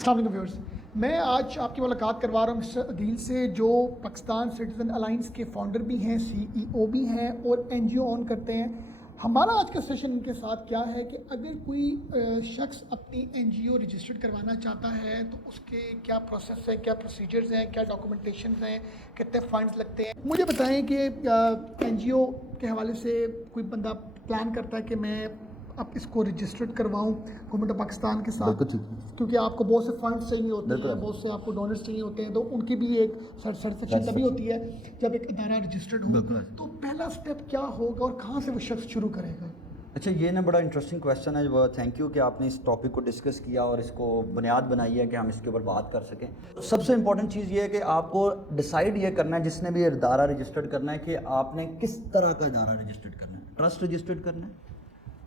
السلام علیکم ویورز، میں آج آپ کی ملاقات کروا رہا ہوں مسٹر عدیل سے، جو پاکستان سٹیزن الائنس کے فاؤنڈر بھی ہیں، سی ای او بھی ہیں اور این جی او اون کرتے ہیں۔ ہمارا آج کا سیشن ان کے ساتھ کیا ہے کہ اگر کوئی شخص اپنی این جی او رجسٹرڈ کروانا چاہتا ہے تو اس کے کیا پروسیس ہے، کیا پروسیجرز ہیں، کیا ڈاکومنٹیشنز ہیں، کتنے فنڈز لگتے ہیں۔ مجھے بتائیں کہ این جی او کے حوالے سے کوئی بندہ پلان کرتا ہے کہ میں اب اس کو رجسٹرڈ کرواؤں گورنمنٹ آف پاکستان کے ساتھ، کیونکہ آپ کو بہت سے فنڈس چاہیے ہوتے ہیں، بہت سے آپ کو ڈونرز چاہیے ہوتے ہیں، تو ان کی بھی ایک سرٹیفکیشن تبھی ہوتی ہے جب ایک ادارہ رجسٹرڈ ہو۔ تو پہلا سٹیپ کیا ہوگا اور کہاں سے وہ شخص شروع کرے گا؟ اچھا، یہ نا بڑا انٹرسٹنگ کویشچن ہے، تھینک یو کہ آپ نے اس ٹاپک کو ڈسکس کیا اور اس کو بنیاد بنائی ہے کہ ہم اس کے اوپر بات کر سکیں۔ سب سے امپورٹنٹ چیز یہ ہے کہ آپ کو ڈیسائیڈ یہ کرنا ہے، جس نے بھی ادارہ رجسٹرڈ کرنا ہے، کہ آپ نے کس طرح کا ادارہ رجسٹرڈ کرنا ہے۔ ٹرسٹ رجسٹرڈ کرنا ہے،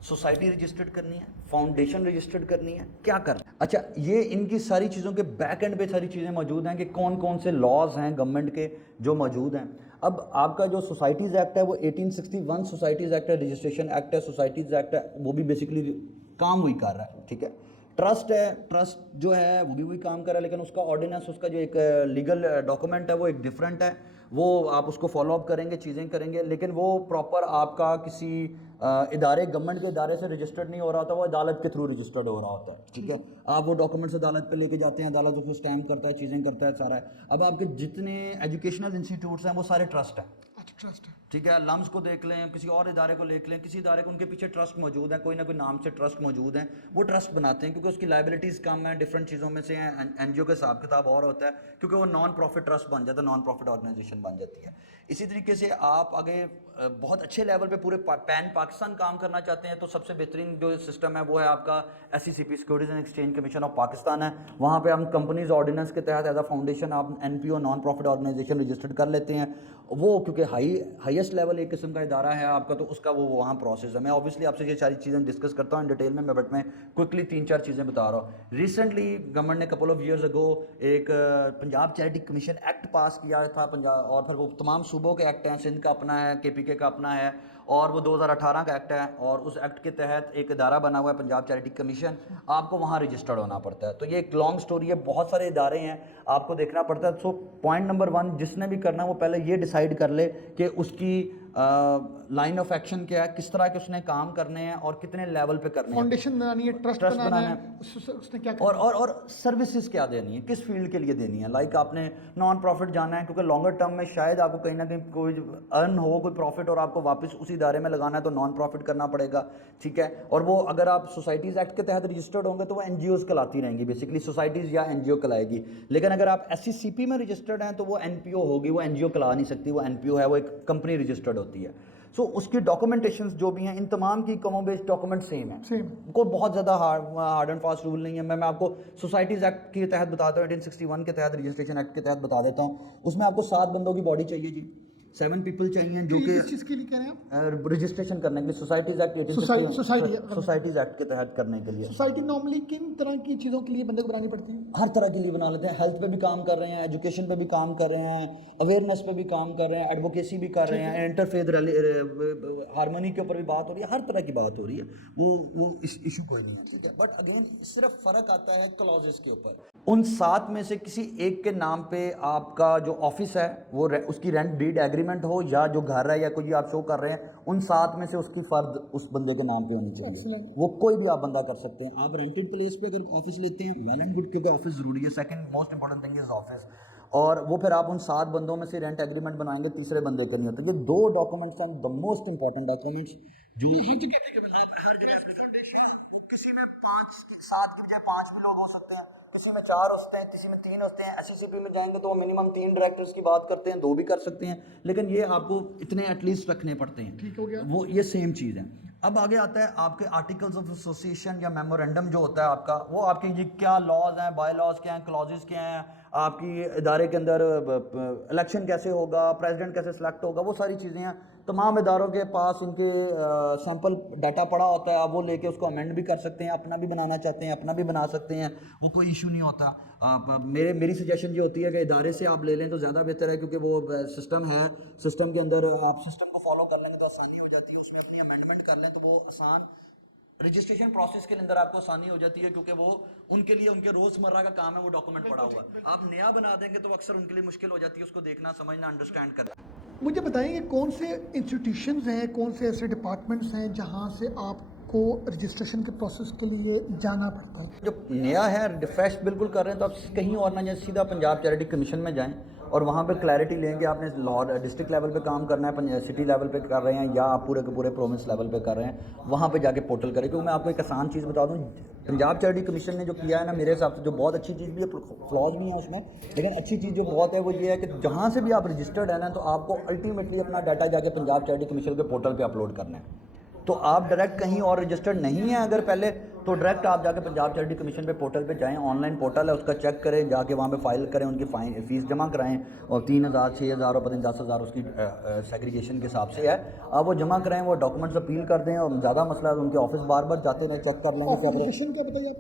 سوسائٹی رجسٹرڈ کرنی ہے، فاؤنڈیشن رجسٹرڈ کرنی ہے، کیا کرنا ہے؟ اچھا، یہ ان کی ساری چیزوں کے بیک اینڈ پہ ساری چیزیں موجود ہیں کہ کون کون سے لاز ہیں گورنمنٹ کے جو موجود ہیں۔ اب آپ کا جو سوسائٹیز ایکٹ ہے وہ 1861 سوسائٹیز ایکٹ ہے، رجسٹریشن ایکٹ ہے، سوسائٹیز ایکٹ ہے، وہ بھی بیسکلی کام وہی کر رہا ہے، ٹھیک ہے۔ ٹرسٹ ہے، ٹرسٹ جو ہے وہ بھی وہی کام کر رہا ہے، لیکن اس کا آرڈیننس، اس کا جو ایک لیگل ڈاکومنٹ ہے وہ ایک ڈفرینٹ ہے، وہ آپ اس کو فالو اپ کریں گے، چیزیں کریں گے، لیکن وہ پراپر آپ کا کسی ادارے، گورنمنٹ کے ادارے سے رجسٹرڈ نہیں ہو رہا ہوتا، وہ عدالت کے تھرو رجسٹرڈ ہو رہا ہوتا ہے، ٹھیک ہے۔ آپ وہ ڈاکومنٹس عدالت پہ لے کے جاتے ہیں، عدالت اس کو اسٹیمپ کرتا ہے، چیزیں کرتا ہے، سارا ہے۔ اب آپ کے جتنے ایجوکیشنل انسٹیٹیوٹس ہیں وہ سارے ٹرسٹ ہیں، ٹرسٹ ہے، ٹھیک ہے۔ لمز کو دیکھ لیں، کسی اور ادارے کو دیکھ لیں، کسی ادارے کو ان کے پیچھے ٹرسٹ موجود ہے، کوئی نہ کوئی نام سے ٹرسٹ موجود ہیں، وہ ٹرسٹ بناتے ہیں کیونکہ اس کی لائبلٹیز کم ہیں، ڈفرینٹ چیزوں میں سے ہیں۔ این جی او کا حساب کتاب اور ہوتا ہے کیونکہ وہ نان پروفٹ ٹرسٹ بن جاتا ہے، نان پروفٹ آرگنائزیشن بن جاتی ہے۔ اسی طریقے سے آپ آگے بہت اچھے لیول پہ پورے پین پاکستان کام کرنا چاہتے ہیں تو سب سے بہترین جو سسٹم ہے وہ ہے آپ کا S C C P, Securities and Exchange Commission of Pakistan ہے۔ وہاں پہ ہم کمپنیز آرڈیننس کے تحت ایز اے فاؤنڈیشن آپ N P O, non profit organisation registered کر لیتے ہیں۔ وہ کیونکہ ہائیسٹ لیول ایک قسم کا ادارہ ہے آپ کا، تو اس کا وہ وہاں پروسیس ہے۔ میں اوبیسلی آپ سے یہ ساری چیزیں ڈسکس کرتا ہوں ان ڈیٹیل میں، بٹ میں کوئکلی 3-4 چیزیں بتا رہا ہوں۔ ریسنٹلی گورنمنٹ نے کپل آف ایئرز اگو ایک پنجاب چیریٹی کمیشن ایکٹ پاس کیا تھا پنجاب، اور پھر وہ تمام صوبوں کے ایکٹ ہیں، سندھ کا اپنا ہے، کے پی کے کا اپنا ہے، اور وہ 2018 کا ایکٹ ہے، اور اس ایکٹ کے تحت ایک ادارہ بنا ہوا ہے پنجاب چیریٹی کمیشن، آپ کو وہاں رجسٹرڈ ہونا پڑتا ہے۔ تو یہ ایک لانگ سٹوری ہے، بہت سارے ادارے ہیں، آپ کو دیکھنا پڑتا ہے۔ سو پوائنٹ نمبر 1، جس نے بھی کرنا ہے وہ پہلے یہ ڈیسائیڈ کر لے کہ اس کی لائن آف ایکشن کیا ہے، کس طرح کے اس نے کام کرنے ہیں اور کتنے لیول پہ کرنے ہیں، فاؤنڈیشن بنانی ہے، ٹرسٹ بنانا ہے، اس نے کیا کرنا ہے، اور سروسز کیا دینی ہے، کس فیلڈ کے لیے دینی ہے۔ لائک آپ نے نان پروفٹ جانا ہے کیونکہ لانگر ٹرم میں شاید آپ کو کہیں نہ کہیں کوئی ارن ہو، کوئی پروفٹ، اور آپ کو واپس اسی ادارے میں لگانا ہے تو نان پروفٹ کرنا پڑے گا، ٹھیک ہے۔ اور وہ اگر آپ سوسائٹیز ایکٹ کے تحت رجسٹرڈ ہوں گے تو وہ این جی اوز کہلاتی رہیں گی، بیسکلی سوسائٹیز یا این جی او کہلائے گی۔ لیکن اگر آپ ایس سی سی پی میں رجسٹرڈ ہیں تو وہ این پی او ہوگی، وہ این جی او کہلا نہیں سکتی، وہ این پی او ہے، وہ ایک کمپنی رجسٹرڈ ہوتی ہے۔ سو اس کی ڈاکومنٹیشنز جو بھی ہیں، ان تمام کی کم و بیش ڈاکومنٹ سیم ہیں، کوئی بہت زیادہ ہارڈ اینڈ فاسٹ رول نہیں ہے۔ میں آپ کو سوسائٹیز ایکٹ کے تحت بتاتا ہوں، 1861 کے تحت، رجسٹریشن ایکٹ کے تحت بتا دیتا ہوں۔ اس میں آپ کو 7 بندوں کی باڈی چاہیے جی، 7 پیپل چاہیے جو کہ کس چیز کے لیے کہہ رہے ہیں آپ؟ رجسٹریشن کرنے کے لیے، سوسائٹیز ایکٹ 1861 سوسائٹیز ایکٹ کے تحت کرنے کے لیے۔ سوسائٹی نارملی کن طرح کی چیزوں کے لیے بندے کو بنانی پڑتی ہے؟ ہر طرح کے لیے بنا لیتے ہیں، ہیلتھ پہ بھی کام کر رہے ہیں، ایجوکیشن پہ بھی کام کر رہے ہیں، اویئرنیس پہ بھی کام کر رہے ہیں، ایڈوکیسی بھی کر رہے ہیں، انٹرفیتھ ہارمونی کے اوپر بھی بات ہو رہی ہے، ہر طرح کی بات ہو رہی ہے، وہ ایشو کوئی نہیں ہے، ٹھیک ہے۔ بٹ اگین صرف فرق آتا ہے کلوزز کے اوپر۔ ان 7 میں سے کسی ایک کے نام پہ آپ کا جو آفس ہے وہ اس کی رینٹ ڈیڈ ایگریمنٹ ہو، یا جو گھر ہے یا کوئی آپ شو کر رہے ہیں، ان 7 میں سے اس کی فرد اس بندے کے نام پہ ہونی چاہیے۔ وہ کوئی بھی آپ بندہ کر سکتے ہیں۔ آپ رینٹڈ پلیس پہ اگر آفس لیتے ہیں، ویل اینڈ گڈ، کیونکہ آفس ضروری ہے، second most important thing is office. اور وہ پھر آپ ان 7 بندوں میں سے رینٹ ایگریمنٹ بنائیں گے، تیسرے بندے کا نہیں ہوتا۔ یہ 2 ڈاکومنٹس ہیں دا موسٹ امپورٹنٹ ڈاکومنٹس جو ہر جگہ کسی میں 7 کی بجائے 5 بھی لوگ ہو سکتے ہیں، کسی میں 4 ہوتے ہیں، کسی میں 3 ہوتے ہیں۔ ایس سی سی پی میں جائیں گے تو وہ منیمم 3 ڈائریکٹرز کی بات کرتے ہیں، 2 بھی کر سکتے ہیں، لیکن یہ آپ کو اتنے ایٹ لیسٹ رکھنے پڑتے ہیں، ٹھیک ہو گیا۔ وہ یہ سیم چیز ہے۔ اب آگے آتا ہے آپ کے آرٹیکلز آف ایسوسیشن یا میمورینڈم جو ہوتا ہے آپ کا، وہ آپ کی کیا لاز ہیں، بائی لاز کیا ہیں، کلوزز کیا ہیں، آپ کی ادارے کے اندر الیکشن کیسے ہوگا، پریزیڈنٹ کیسے سلیکٹ ہوگا، وہ ساری چیزیں ہیں۔ تمام اداروں کے پاس ان کے سیمپل ڈاٹا پڑا ہوتا ہے، آپ وہ لے کے اس کو امینڈ بھی کر سکتے ہیں، اپنا بھی بنانا چاہتے ہیں اپنا بھی بنا سکتے ہیں، وہ کوئی ایشو نہیں ہوتا۔ میری سجیشن یہ ہوتی ہے کہ ادارے سے آپ لے لیں تو زیادہ بہتر ہے، کیونکہ وہ سسٹم ہے، سسٹم کے اندر آپ سسٹم کو فالو کر لیں گے تو آسانی ہو جاتی ہے، اس میں اپنی امینڈمنٹ کر لیں تو وہ آسان رجسٹریشن پروسیس کے اندر آپ کو آسانی ہو جاتی ہے کیونکہ وہ ان کے لیے ان کے روزمرہ کا کام ہے وہ ڈاکومنٹ پڑا ہوا ہے. آپ نیا بنا دیں گے تو اکثر ان کے لیے مشکل ہو جاتی ہے اس کو دیکھنا سمجھنا انڈرسٹینڈ کرنا. مجھے بتائیں کہ کون سے انسٹیٹیوشنز ہیں, کون سے ایسے ڈپارٹمنٹس ہیں جہاں سے آپ کو رجسٹریشن کے پروسیس کے لیے جانا پڑتا ہے؟ جو نیا ہے ریفریش بالکل کر رہے ہیں تو آپ کہیں اور نہ جائیں, سیدھا پنجاب چیریٹی کمیشن میں جائیں اور وہاں پہ کلیئرٹی لیں کہ آپ نے لاہور ڈسٹرکٹ لیول پہ کام کرنا ہے, سٹی لیول پہ کر رہے ہیں یا آپ پورے کے پورے پروونس لیول پہ کر رہے ہیں, وہاں پہ جا کے پورٹل کریں. کیونکہ میں آپ کو ایک آسان چیز بتا دوں, پنجاب چیریٹی کمیشن نے جو کیا ہے نا, میرے حساب سے جو بہت اچھی چیز بھی ہے, فلاز بھی ہیں اس میں, لیکن اچھی چیز جو بہت ہے وہ یہ ہے کہ جہاں سے بھی آپ رجسٹرڈ ہیں نا تو آپ کو الٹیمیٹلی اپنا ڈاٹا جا کے پنجاب چیریٹی کمیشن کے پورٹل پہ اپلوڈ کرنا ہے. تو آپ ڈائریکٹ کہیں اور رجسٹرڈ نہیں ہیں اگر پہلے, تو ڈائریکٹ آپ جا کے پنجاب چیریٹی کمیشن پہ پورٹل پہ جائیں, آن لائن پورٹل ہے اس کا چیک کریں, جا کے وہاں پہ فائل کریں, ان کی فیس جمع کرائیں اور 3,000 6,000 اور پتہ نہیں 10,000 اس کی سیگریگیشن کے حساب سے ہے, آپ وہ جمع کرائیں, وہ ڈاکومنٹس اپیل کر دیں. اور زیادہ مسئلہ ہے ان کے آفس بار بار جاتے رہیں, چیک کر لیں گے.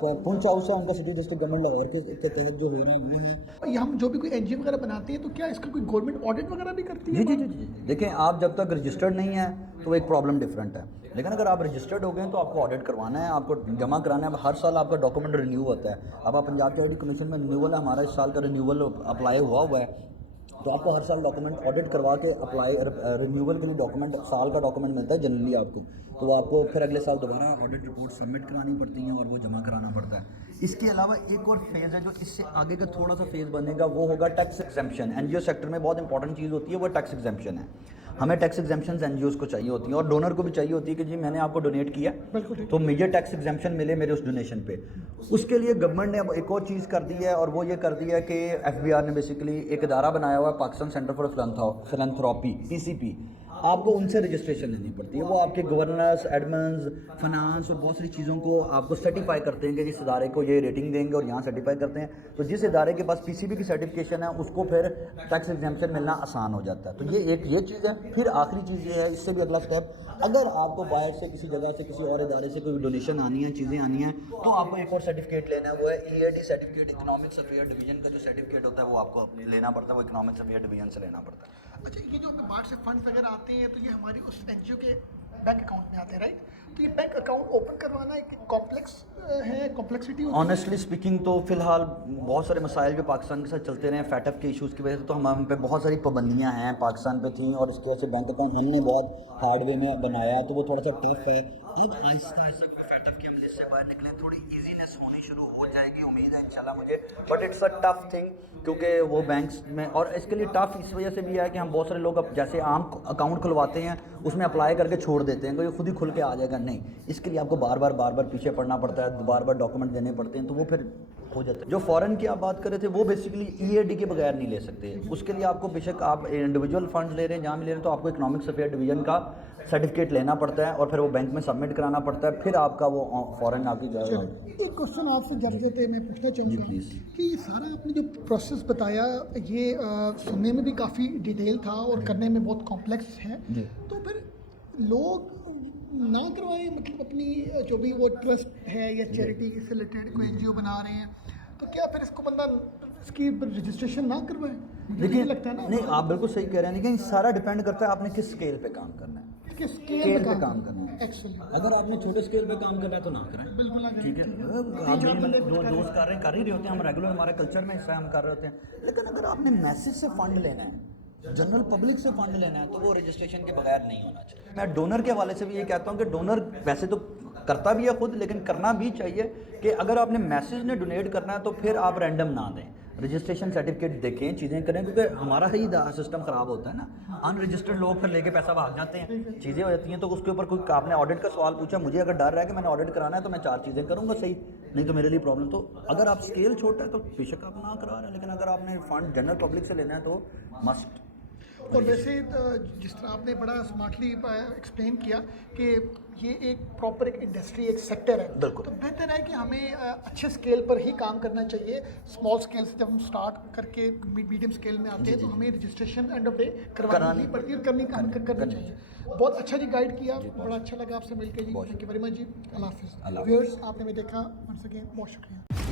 پونچھ ہاؤس ہے ان کا, سٹی ڈسٹرکٹ گورنمنٹ لاہور کے تحت جو ہو رہے ہیں ان میں ہیں. یہ ہم جو بھی کوئی این جی او وغیرہ بناتے ہیں تو کیا اس کا کوئی گورنمنٹ آڈٹ وغیرہ بھی کرتی ہے؟ جی جی جی دیکھیں, آپ جب تک رجسٹرڈ نہیں ہیں تو ایک پرابلم ڈفرینٹ ہے, لیکن اگر آپ رجسٹرڈ ہو گئے ہیں تو آپ کو آڈٹ کروانا ہے, آپ کو جمع کرانا ہے. ہر سال آپ کا ڈاکومنٹ رینیو ہوتا ہے. اب آپ پنجاب چیریٹی کمیشن میں رینیول ہے, ہمارا اس سال کا رینیول اپلائی ہوا ہے, تو آپ کو ہر سال ڈاکومنٹ آڈٹ کروا کے اپلائی رینیول کے لیے ڈاکومنٹ, سال کا ڈاکومنٹ ملتا ہے جنرلی آپ کو, تو آپ کو پھر اگلے سال دوبارہ آڈٹ رپورٹ سبمٹ کرانی پڑتی ہیں اور وہ جمع کرانا پڑتا ہے. اس کے علاوہ ایک اور فیز ہے جو اس سے آگے کا تھوڑا سا فیز بنے گا, وہ ہوگا ٹیکس ایگزمپشن. این جی او سیکٹر میں بہت انپورٹنٹ چیز ہوتی ہے وہ ٹیکس ایگزمپشن ہے. ہمیں ٹیکس ایگزمپشنز این جی اوز کو چاہیے ہوتی ہیں اور ڈونر کو بھی چاہیے ہوتی ہے کہ جی میں نے آپ کو ڈونیٹ کیا تو مجھے ٹیکس ایگزمپشن ملے میرے اس ڈونیشن پہ. اس کے لیے گورنمنٹ نے اب ایک اور چیز کر دی ہے اور وہ یہ کر دی ہے کہ ایف بی آر نے بیسیکلی ایک ادارہ بنایا ہوا ہے, پاکستان سینٹر فار فلانتھراپی PCP. آپ کو ان سے رجسٹریشن لینی پڑتی ہے, وہ آپ کے گورنرز, ایڈمنز, فنانس اور بہت ساری چیزوں کو آپ کو سرٹیفائی کرتے ہیں کہ جس ادارے کو یہ ریٹنگ دیں گے اور یہاں سرٹیفائی کرتے ہیں, تو جس ادارے کے پاس PCP کی سرٹیفکیشن ہے اس کو پھر ٹیکس ایگزمپشن ملنا آسان ہو جاتا ہے. تو یہ چیز ہے. پھر آخری چیز یہ ہے, اس سے بھی اگلا اسٹیپ, اگر آپ کو باہر سے کسی جگہ سے کسی اور ادارے سے کوئی ڈونیشن آنی ہے, چیزیں آنی ہیں, تو آپ کو ایک اور سرٹیفکیٹ لینا ہے, وہ ہے EAD certificate. Economics affair division کا جو سرٹیفکیٹ ہوتا ہے وہ آپ کو لینا پڑتا ہے, وہ اکنامکس افیئر ڈویژن سے لینا پڑتا ہے. اچھا, یہ جو باہر سے فنڈ وغیرہ آتے ہیں تو یہ ہماری اس این جی او کے بینک اکاؤنٹ میں آتے ہیں, رائٹ؟ تو یہ بینک اکاؤنٹ اوپن کروانا ایک کمپلیکس ہے, کمپلیکسٹی ہوتی ہے. آنیسٹلی اسپیکنگ تو فی الحال بہت سارے مسائل جو پاکستان کے ساتھ چلتے رہے ہیں, فیٹ اپ کے ایشوز کی وجہ سے, تو ہم پہ بہت ساری پابندیاں ہیں پاکستان پہ تھیں, اور اس کی وجہ سے بینک اکاؤنٹ ہم نے بہت ہارڈ وے میں بنایا تو وہ تھوڑا سا ٹف ہے. اب آہستہ آہستہ فیٹ اپ کی عمل سے باہر نکلیں, تھوڑی ایزینس ہونی شروع ہو جائے گی, امید ہے انشاءاللہ مجھے. But it's a tough thing, کیونکہ وہ بینکس میں, اور اس کے لیے ٹف اس وجہ سے بھی ہے کہ ہم بہت سارے لوگ اب جیسے عام اکاؤنٹ کھلواتے ہیں اس میں اپلائی کر کے چھوڑ دیتے ہیں کہ یہ خود ہی کھل کے آ جائے گا. نہیں, اس کے لیے آپ کو بار بار پیچھے پڑنا پڑتا ہے, بار بار ڈاکومنٹ دینے پڑتے ہیں, تو وہ پھر ہو جاتا ہے. جو فورن کی آپ بات کر رہے تھے وہ بیسیکلی EAD کے بغیر نہیں لے سکتے. اس کے لیے آپ کو بے شک آپ انڈیویجول فنڈز لے رہے ہیں, جہاں بھی لے رہے ہیں, تو آپ کو اکنامکس افیئر ڈویژن کا سرٹیفکیٹ لینا پڑتا ہے اور پھر وہ بینک میں سبمٹ کرانا پڑتا ہے, پھر آپ کا وہ فورن آپ کی جائے. ایک کوشچن آپ سے جرجت ہے, میں پوچھنا چاہوں گا کہ یہ سارا آپ نے جو پروسیس بتایا یہ سننے میں بھی کافی ڈیٹیل تھا اور کرنے میں بہت کمپلیکس ہے, تو پھر لوگ نہ کروائیں, مطلب اپنی جو بھی وہ ٹرسٹ ہے یا چیریٹی سے ریلیٹڈ کوئی این جی او بنا رہے ہیں, تو کیا پھر اس کو بندہ اس کی رجسٹریشن نہ کروائے؟ دیکھیں, لگتا ہے نا, نہیں آپ بالکل صحیح کہہ رہے ہیں, لیکن سارا ڈپینڈ کرتا ہے آپ نے کس اسکیل پہ کام کرنا ہے, کس اسکیل پہ کام کرنا ہے. ایکچولی اگر آپ نے چھوٹے اسکیل پہ کام کرنا ہے تو نہ کریں, بالکل ٹھیک ہے. آپ جو دوست کر رہے ہی ہوتے ہیں, ہم ریگولر ہمارے کلچر میں حصہ ہم کر رہے ہوتے ہیں. لیکن اگر آپ نے میسج سے فنڈ لینا ہے, جنرل پبلک سے فنڈ لینا ہے, تو وہ رجسٹریشن کے بغیر نہیں ہونا چاہیے. میں ڈونر کے حوالے سے بھی یہ کہتا ہوں کہ ڈونر ویسے تو کرتا بھی ہے خود, لیکن کرنا بھی چاہیے کہ اگر آپ نے میسج نے ڈونیٹ کرنا ہے تو پھر آپ رینڈم نہ دیں, رجسٹریشن سرٹیفکیٹ دیکھیں, چیزیں کریں, کیونکہ ہمارا ہی سسٹم خراب ہوتا ہے نا. ان رجسٹرڈ لوگ پھر لے کے پیسہ بھاگ جاتے ہیں, چیزیں ہو جاتی ہیں. تو اس کے اوپر کوئی آپ نے آڈٹ کا سوال پوچھا, مجھے اگر ڈر رہا ہے کہ میں نے آڈٹ کرانا ہے تو میں 4 چیزیں کروں گا صحیح, نہیں تو میرے لیے پرابلم. تو اگر آپ اسکیل چھوٹا ہے تو بے شک آپ نہ کرا رہے ہیں, لیکن اگر آپ نے فنڈ جنرل پبلک سے لینا ہے تو مسٹ. اور ویسے جس طرح آپ نے بڑا اسمارٹلی ایکسپلین کیا کہ یہ ایک پراپر ایک انڈسٹری, ایک سیکٹر ہے, بالکل, تو بہتر ہے کہ ہمیں اچھے اسکیل پر ہی کام کرنا چاہیے. اسمال اسکیل سے جب ہم اسٹارٹ کر کے میڈیم اسکیل میں آتے ہیں تو ہمیں رجسٹریشن اینڈ آف ڈے کرانی پڑتی ہے, کرنی چاہیے. بہت اچھا جی گائیڈ کیا, بڑا اچھا لگا آپ سے مل کے جی, تھینک یو ویری مچ جی. اللہ حافظ. ویورز آپ نے بھی دیکھا, ونس اگین بہت شکریہ.